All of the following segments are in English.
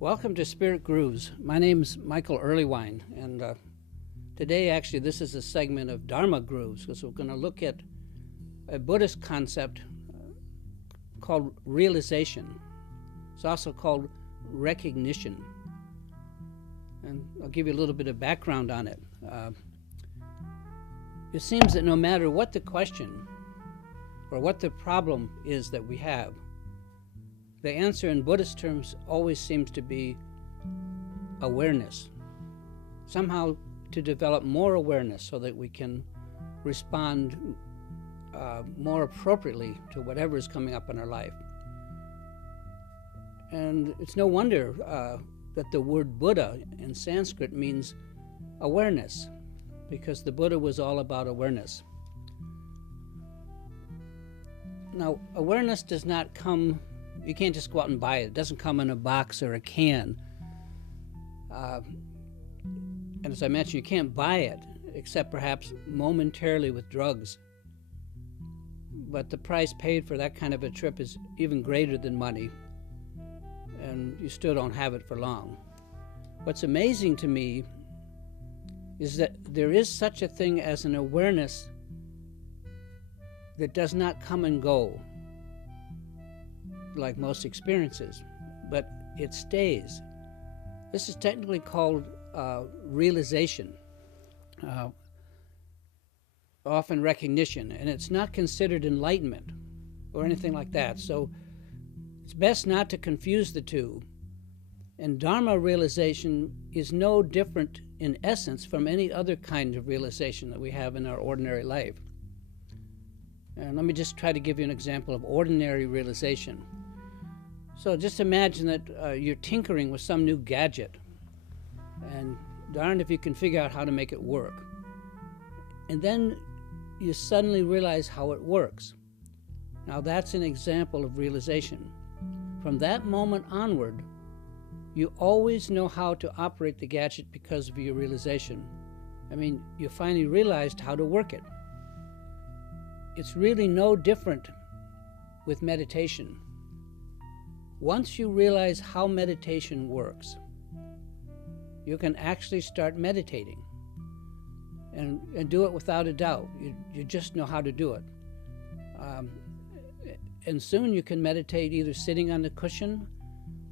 Welcome to Spirit Grooves. My name is Michael Erlewine, and today actually this is a segment of Dharma Grooves, because we're going to look at a Buddhist concept called realization. It's also called recognition. And I'll give you a little bit of background on it. It seems that no matter what the question or what the problem is that we have, the answer in Buddhist terms always seems to be awareness. Somehow to develop more awareness so that we can respond more appropriately to whatever is coming up in our life. And it's no wonder that the word Buddha in Sanskrit means awareness, because the Buddha was all about awareness. Now, awareness does not come, you can't just go out and buy it. It doesn't come in a box or a can. And as I mentioned, you can't buy it, except perhaps momentarily with drugs. But the price paid for that kind of a trip is even greater than money, and you still don't have it for long. What's amazing to me is that there is such a thing as an awareness that does not come and go like most experiences, but it stays. This is technically called realization, often recognition, and it's not considered enlightenment or anything like that. So it's best not to confuse the two. And Dharma realization is no different in essence from any other kind of realization that we have in our ordinary life. And let me just try to give you an example of ordinary realization. So just imagine that you're tinkering with some new gadget, and darned if you can figure out how to make it work. And then you suddenly realize how it works. Now that's an example of realization. From that moment onward, you always know how to operate the gadget because of your realization. I mean, you finally realized how to work it. It's really no different with meditation. Once you realize how meditation works, you can actually start meditating and do it without a doubt. You just know how to do it. And soon you can meditate either sitting on the cushion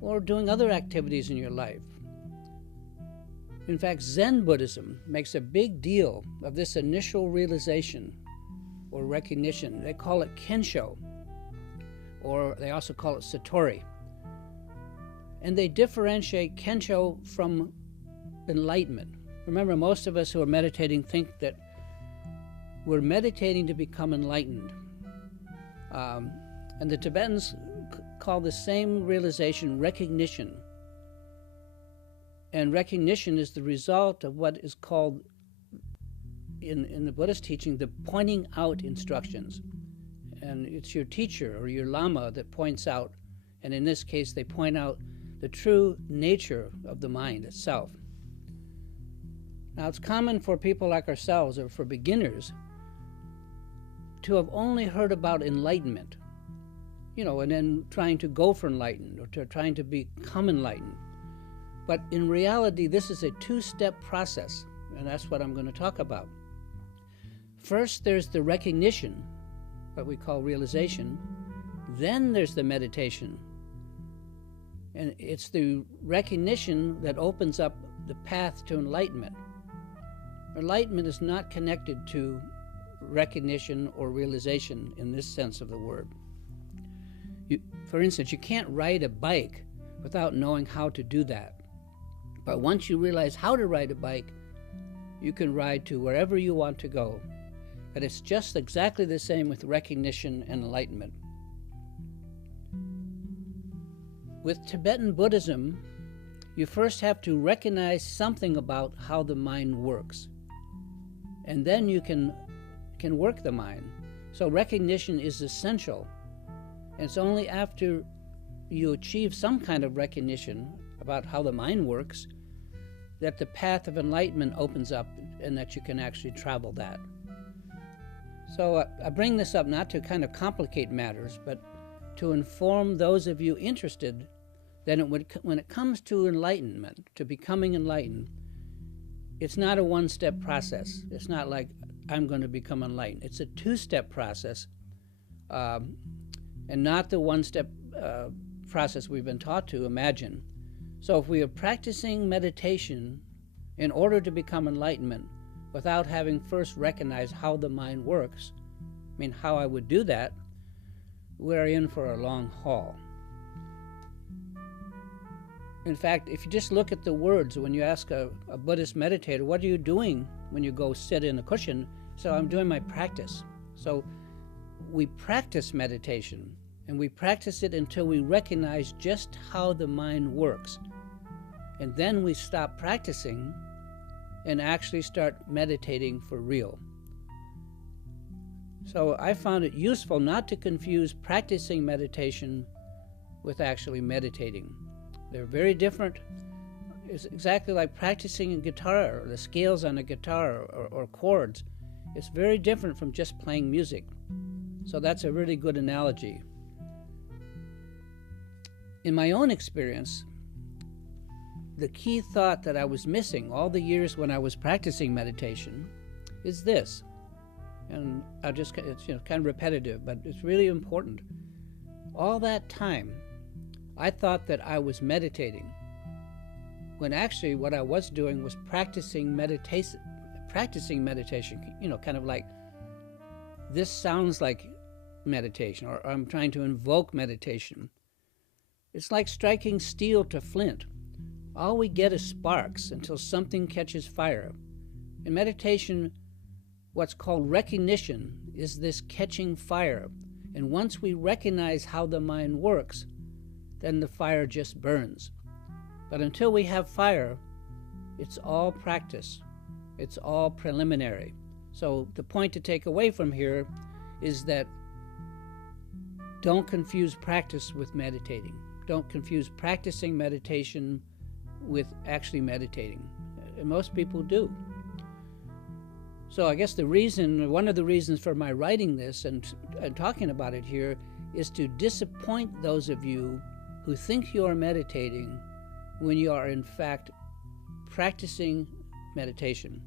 or doing other activities in your life. In fact, Zen Buddhism makes a big deal of this initial realization or recognition. They call it Kensho, or they also call it Satori. And they differentiate Kensho from enlightenment. Remember, most of us who are meditating think that we're meditating to become enlightened. And the Tibetans call the same realization recognition. And recognition is the result of what is called, in the Buddhist teaching, the pointing out instructions. And it's your teacher or your Lama that points out, and in this case, they point out the true nature of the mind itself. Now, it's common for people like ourselves, or for beginners, to have only heard about enlightenment, and then trying to go for enlightened, or to trying to become enlightened. But in reality, this is a two-step process, and that's what I'm going to talk about. First, there's the recognition, what we call realization. Then there's the meditation. And it's the recognition that opens up the path to enlightenment. Enlightenment is not connected to recognition or realization in this sense of the word. For instance, you can't ride a bike without knowing how to do that. But once you realize how to ride a bike, you can ride to wherever you want to go. But it's just exactly the same with recognition and enlightenment. With Tibetan Buddhism, you first have to recognize something about how the mind works. And then you can work the mind. So recognition is essential. And it's only after you achieve some kind of recognition about how the mind works that the path of enlightenment opens up and that you can actually travel that. So I bring this up not to kind of complicate matters, but to inform those of you interested that when it comes to enlightenment, to becoming enlightened, it's not a one-step process. It's not like I'm going to become enlightened. It's a two-step process, and not the one-step process we've been taught to imagine. So if we are practicing meditation in order to become enlightenment without having first recognized how the mind works, I mean, how I would do that, we're in for a long haul. In fact, if you just look at the words, when you ask a Buddhist meditator, what are you doing when you go sit in a cushion? So I'm doing my practice. So we practice meditation, and we practice it until we recognize just how the mind works. And then we stop practicing and actually start meditating for real. So I found it useful not to confuse practicing meditation with actually meditating. They're very different. It's exactly like practicing a guitar, or the scales on a guitar, or chords. It's very different from just playing music. So that's a really good analogy. In my own experience, the key thought that I was missing all the years when I was practicing meditation is this. And it's kind of repetitive, but it's really important. All that time, I thought that I was meditating, when actually what I was doing was practicing meditation, kind of like, this sounds like meditation, or I'm trying to invoke meditation. It's like striking steel to flint. All we get is sparks until something catches fire. In meditation, what's called recognition is this catching fire. And once we recognize how the mind works, then the fire just burns. But until we have fire, it's all practice. It's all preliminary. So the point to take away from here is that don't confuse practice with meditating. Don't confuse practicing meditation with actually meditating. And most people do. So I guess one of the reasons for my writing this and talking about it here is to disappoint those of you who think you are meditating when you are in fact practicing meditation.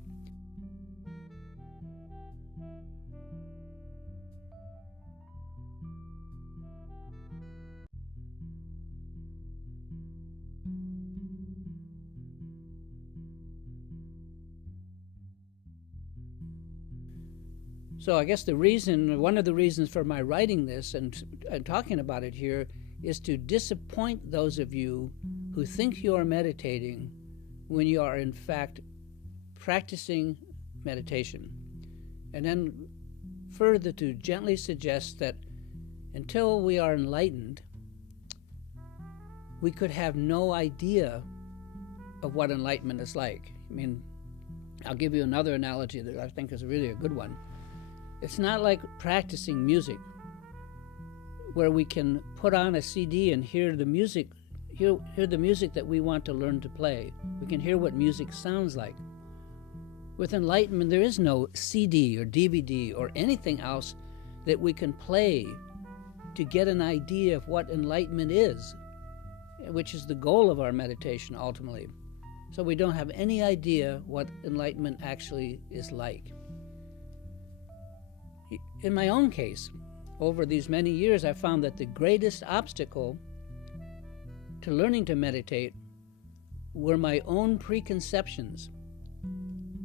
So I guess one of the reasons for my writing this and talking about it here is to disappoint those of you who think you are meditating when you are in fact practicing meditation. And then further to gently suggest that until we are enlightened, we could have no idea of what enlightenment is like. I mean, I'll give you another analogy that I think is really a good one. It's not like practicing music, where we can put on a CD and hear the music that we want to learn to play. We can hear what music sounds like. With enlightenment, there is no CD or DVD or anything else that we can play to get an idea of what enlightenment is, which is the goal of our meditation ultimately. So we don't have any idea what enlightenment actually is like. In my own case, over these many years, I found that the greatest obstacle to learning to meditate were my own preconceptions.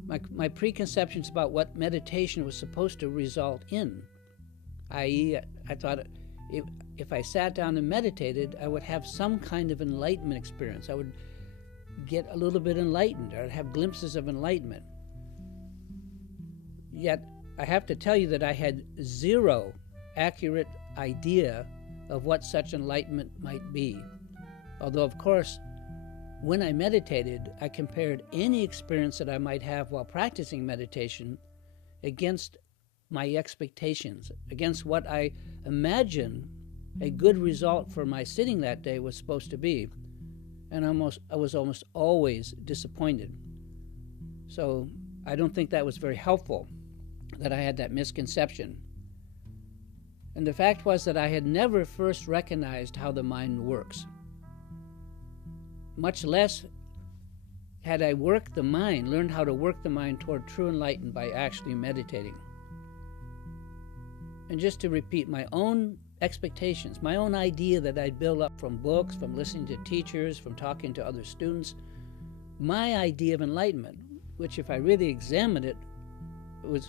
My preconceptions about what meditation was supposed to result in. I.e., I thought if I sat down and meditated, I would have some kind of enlightenment experience. I would get a little bit enlightened, or have glimpses of enlightenment. Yet, I have to tell you that I had zero accurate idea of what such enlightenment might be. Although, of course, when I meditated, I compared any experience that I might have while practicing meditation against my expectations, against what I imagined a good result for my sitting that day was supposed to be. And I was almost always disappointed. So I don't think that was very helpful, that I had that misconception. And the fact was that I had never first recognized how the mind works. Much less had I learned how to work the mind toward true enlightenment by actually meditating. And just to repeat my own expectations, my own idea that I'd built up from books, from listening to teachers, from talking to other students, my idea of enlightenment, which if I really examined it,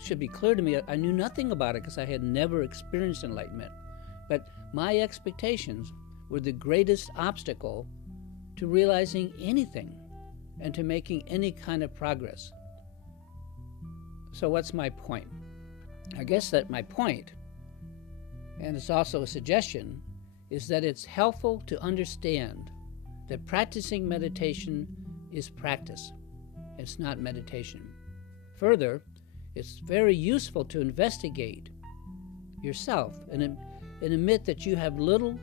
should be clear to me. I knew nothing about it because I had never experienced enlightenment. But my expectations were the greatest obstacle to realizing anything and to making any kind of progress. So what's my point? I guess that my point, and it's also a suggestion, is that it's helpful to understand that practicing meditation is practice. It's not meditation. Further, it's very useful to investigate yourself and admit that you have little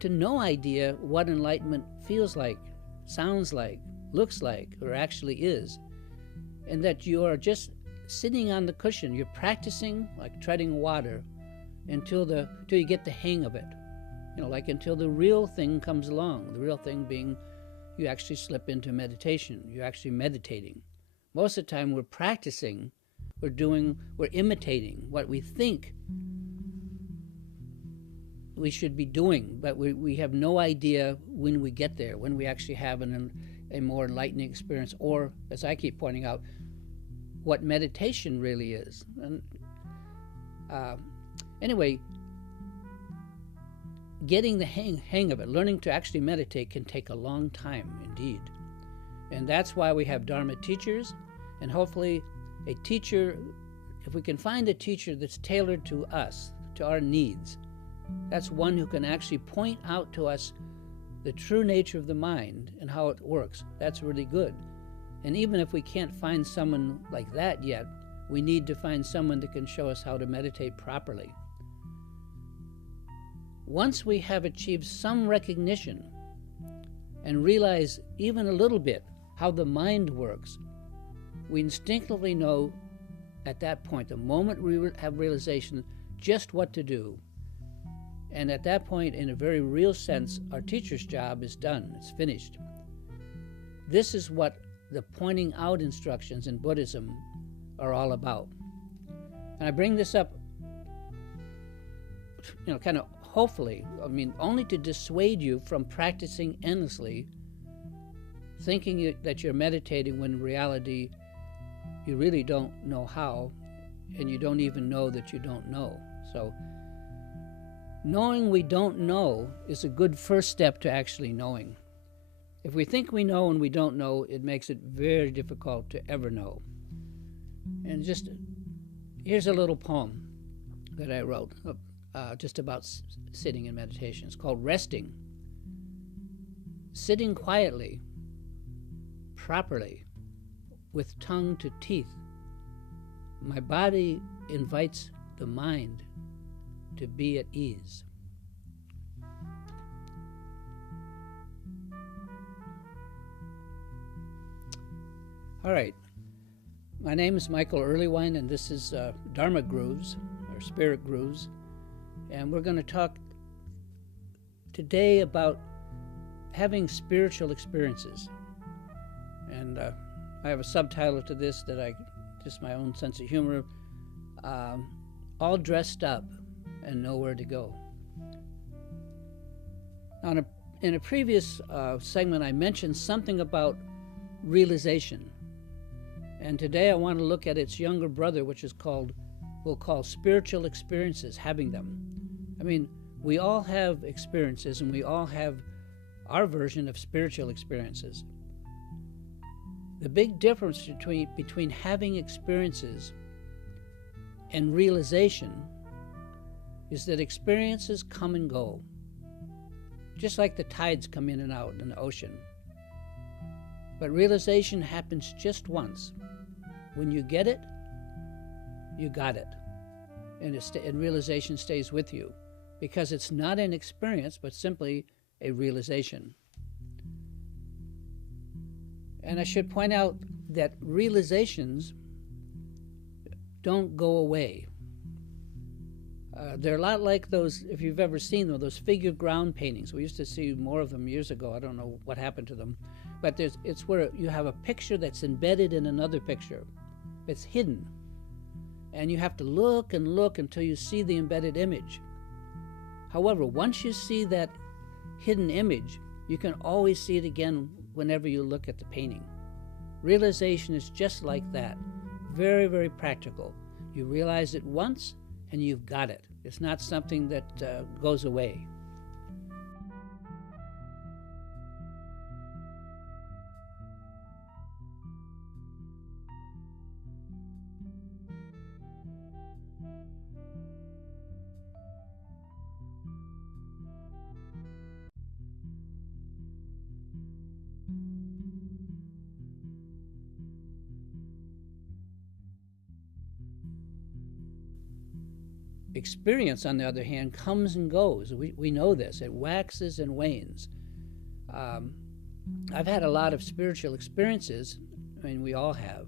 to no idea what enlightenment feels like, sounds like, looks like, or actually is, and that you are just sitting on the cushion. You're practicing like treading water until you get the hang of it, like until the real thing comes along. The real thing being you actually slip into meditation. You're actually meditating. Most of the time we're practicing, we're imitating what we think we should be doing, but we have no idea when we get there, when we actually have a more enlightening experience, or, as I keep pointing out, what meditation really is. And anyway, getting the hang of it, learning to actually meditate, can take a long time indeed. And that's why we have Dharma teachers, and hopefully a teacher, if we can find a teacher that's tailored to us, to our needs, that's one who can actually point out to us the true nature of the mind and how it works. That's really good. And even if we can't find someone like that yet, we need to find someone that can show us how to meditate properly. Once we have achieved some recognition and realize even a little bit how the mind works, we instinctively know at that point, the moment we have realization, just what to do. And at that point, in a very real sense, our teacher's job is done. It's finished. This is what the pointing out instructions in Buddhism are all about. And I bring this up, kind of hopefully, only to dissuade you from practicing endlessly, thinking that you're meditating when in reality you really don't know how, and you don't even know that you don't know. So knowing we don't know is a good first step to actually knowing. If we think we know and we don't know, it makes it very difficult to ever know. And here's a little poem that I wrote just about sitting in meditation. It's called Resting. Sitting quietly, properly, with tongue to teeth, my body invites the mind to be at ease. All right. My name is Michael Erlewine, and this is Dharma Grooves, or Spirit Grooves. And we're going to talk today about having spiritual experiences. And I have a subtitle to this that just my own sense of humor, all dressed up and nowhere to go. Now, in a previous segment, I mentioned something about realization. And today I want to look at its younger brother, which is we'll call spiritual experiences, having them. We all have experiences, and we all have our version of spiritual experiences. The big difference between having experiences and realization is that experiences come and go, just like the tides come in and out in the ocean. But realization happens just once. When you get it, you got it. And realization stays with you. because it's not an experience, but simply a realization. And I should point out that realizations don't go away. They're a lot like those, if you've ever seen them, those figure ground paintings. We used to see more of them years ago. I don't know what happened to them. But it's where you have a picture that's embedded in another picture. It's hidden. And you have to look and look until you see the embedded image. However, once you see that hidden image, you can always see it again whenever you look at the painting. Realization is just like that. Very, very practical. You realize it once and you've got it. It's not something that goes away. Experience, on the other hand, comes and goes. We know this. It waxes and wanes. I've had a lot of spiritual experiences. I mean, we all have.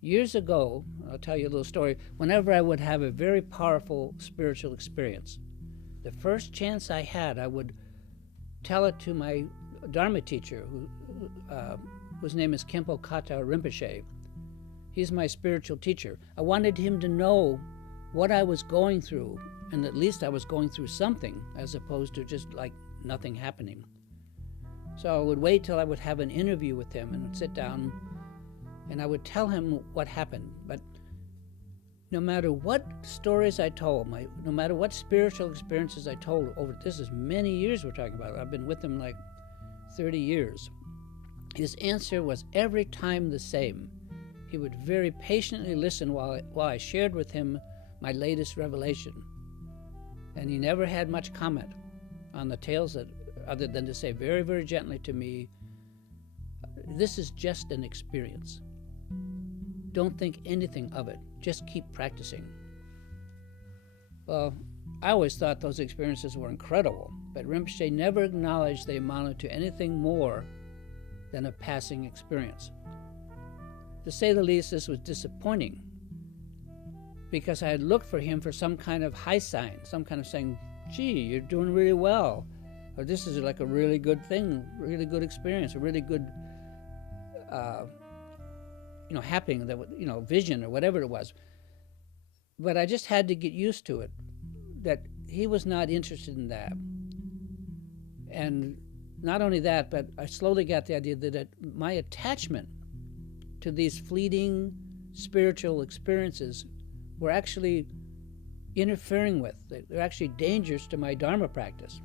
Years ago, I'll tell you a little story, whenever I would have a very powerful spiritual experience, the first chance I had, I would tell it to my Dharma teacher, whose name is Khenpo Kata Rinpoche. He's my spiritual teacher. I wanted him to know what I was going through, and at least I was going through something, as opposed to just like nothing happening. So I would wait till I would have an interview with him and would sit down, and I would tell him what happened. But no matter what stories I told, no matter what spiritual experiences I told, this is many years we're talking about. I've been with him like 30 years. His answer was every time the same. He would very patiently listen while I shared with him my latest revelation. And he never had much comment on the tales, other than to say very, very gently to me, this is just an experience. Don't think anything of it. Just keep practicing. Well, I always thought those experiences were incredible, but Rinpoche never acknowledged they amounted to anything more than a passing experience. To say the least, this was disappointing, because I had looked for him for some kind of high sign, some kind of saying, gee, you're doing really well, or this is like a really good thing, really good experience, a really good happening, vision or whatever it was. But I just had to get used to it, that he was not interested in that. And not only that, but I slowly got the idea that my attachment to these fleeting spiritual experiences were actually interfering with. They're actually dangers to my Dharma practice.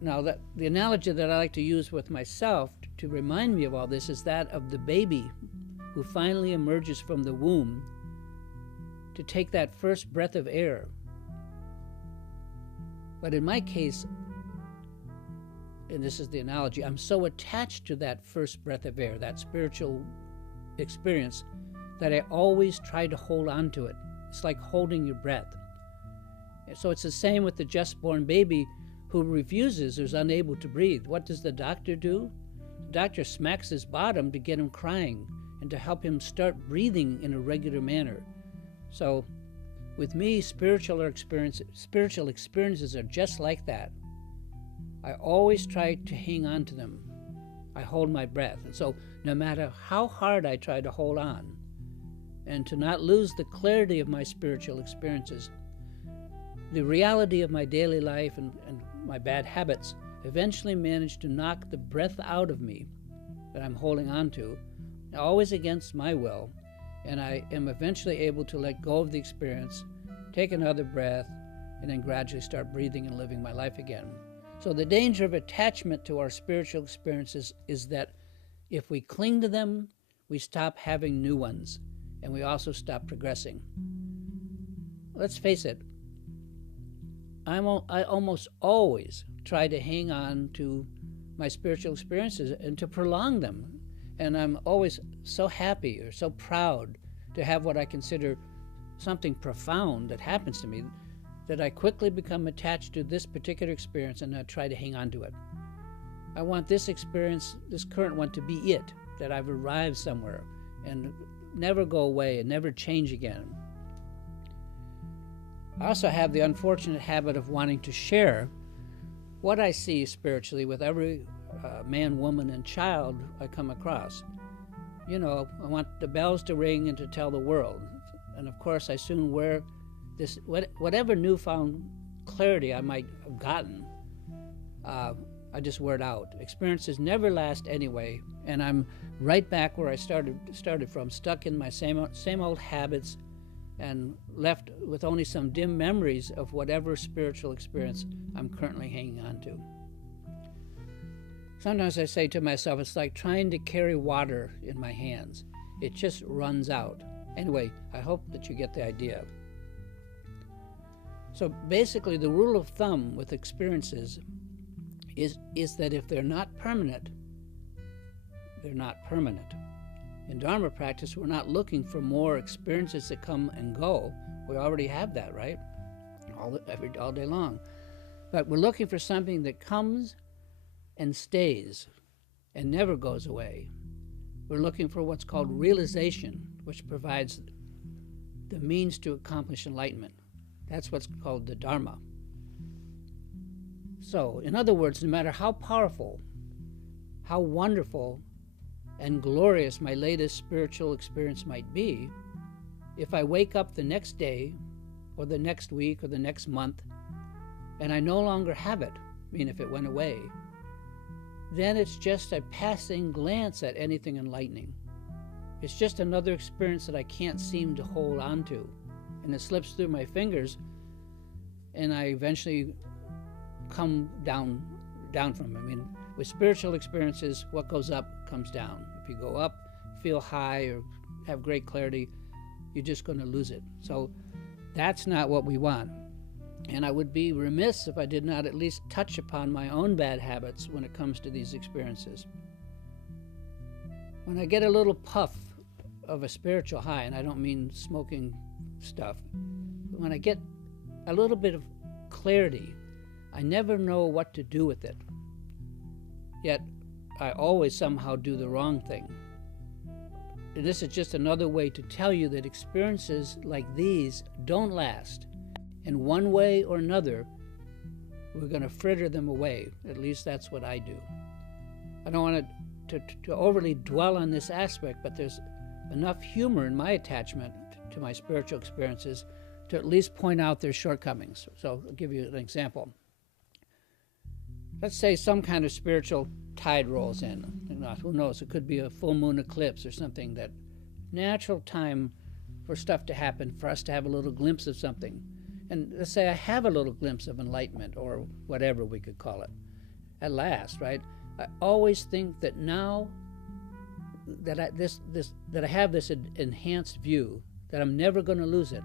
Now, the analogy that I like to use with myself to remind me of all this is that of the baby who finally emerges from the womb to take that first breath of air. But in my case, and this is the analogy, I'm so attached to that first breath of air, that spiritual experience, that I always try to hold on to it. It's like holding your breath. So it's the same with the just-born baby who refuses or is unable to breathe. What does the doctor do? The doctor smacks his bottom to get him crying and to help him start breathing in a regular manner. So with me, spiritual experiences are just like that. I always try to hang on to them. I hold my breath. And so no matter how hard I try to hold on and to not lose the clarity of my spiritual experiences, the reality of my daily life and my bad habits eventually manage to knock the breath out of me that I'm holding on to, always against my will, and I am eventually able to let go of the experience, take another breath, and then gradually start breathing and living my life again. So the danger of attachment to our spiritual experiences is that if we cling to them, we stop having new ones, and we also stop progressing. Let's face it, I almost always try to hang on to my spiritual experiences and to prolong them. And I'm always so happy or so proud to have what I consider something profound that happens to me, that I quickly become attached to this particular experience and I try to hang on to it. I want this experience, this current one, to be it, that I've arrived somewhere and never go away and never change again. I also have the unfortunate habit of wanting to share what I see spiritually with every man, woman, and child I come across. You know, I want the bells to ring and to tell the world. And of course, I soon wear this, whatever newfound clarity I might have gotten, I just wear it out. Experiences never last anyway, and I'm right back where I started from, stuck in my same old habits, and left with only some dim memories of whatever spiritual experience I'm currently hanging on to. Sometimes I say to myself, it's like trying to carry water in my hands. It just runs out. Anyway, I hope that you get the idea. So basically, the rule of thumb with experiences is that if they're not permanent, they're not permanent. In Dharma practice, we're not looking for more experiences that come and go. We already have that, right? All day long. But we're looking for something that comes and stays and never goes away. We're looking for what's called realization, which provides the means to accomplish enlightenment. That's what's called the Dharma. So, in other words, no matter how powerful, how wonderful, and glorious my latest spiritual experience might be, if I wake up the next day, or the next week, or the next month, and I no longer have it, I mean, if it went away, then it's just a passing glance at anything enlightening. It's just another experience that I can't seem to hold on to, and it slips through my fingers, and I eventually come down from it. I mean, with spiritual experiences, what goes up comes down. If you go up, feel high, or have great clarity, you're just going to lose it. So that's not what we want. And I would be remiss if I did not at least touch upon my own bad habits when it comes to these experiences. When I get a little puff of a spiritual high, and I don't mean smoking stuff, but when I get a little bit of clarity, I never know what to do with it. Yet, I always somehow do the wrong thing. And this is just another way to tell you that experiences like these don't last. In one way or another, we're going to fritter them away. At least that's what I do. I don't want to overly dwell on this aspect, but there's enough humor in my attachment to my spiritual experiences to at least point out their shortcomings. So I'll give you an example. Let's say some kind of spiritual tide rolls in. Who knows? It could be a full moon eclipse or something, that natural time for stuff to happen, for us to have a little glimpse of something. And let's say I have a little glimpse of enlightenment, or whatever we could call it, at last, right? I always think that now that I have this enhanced view, that I'm never going to lose it.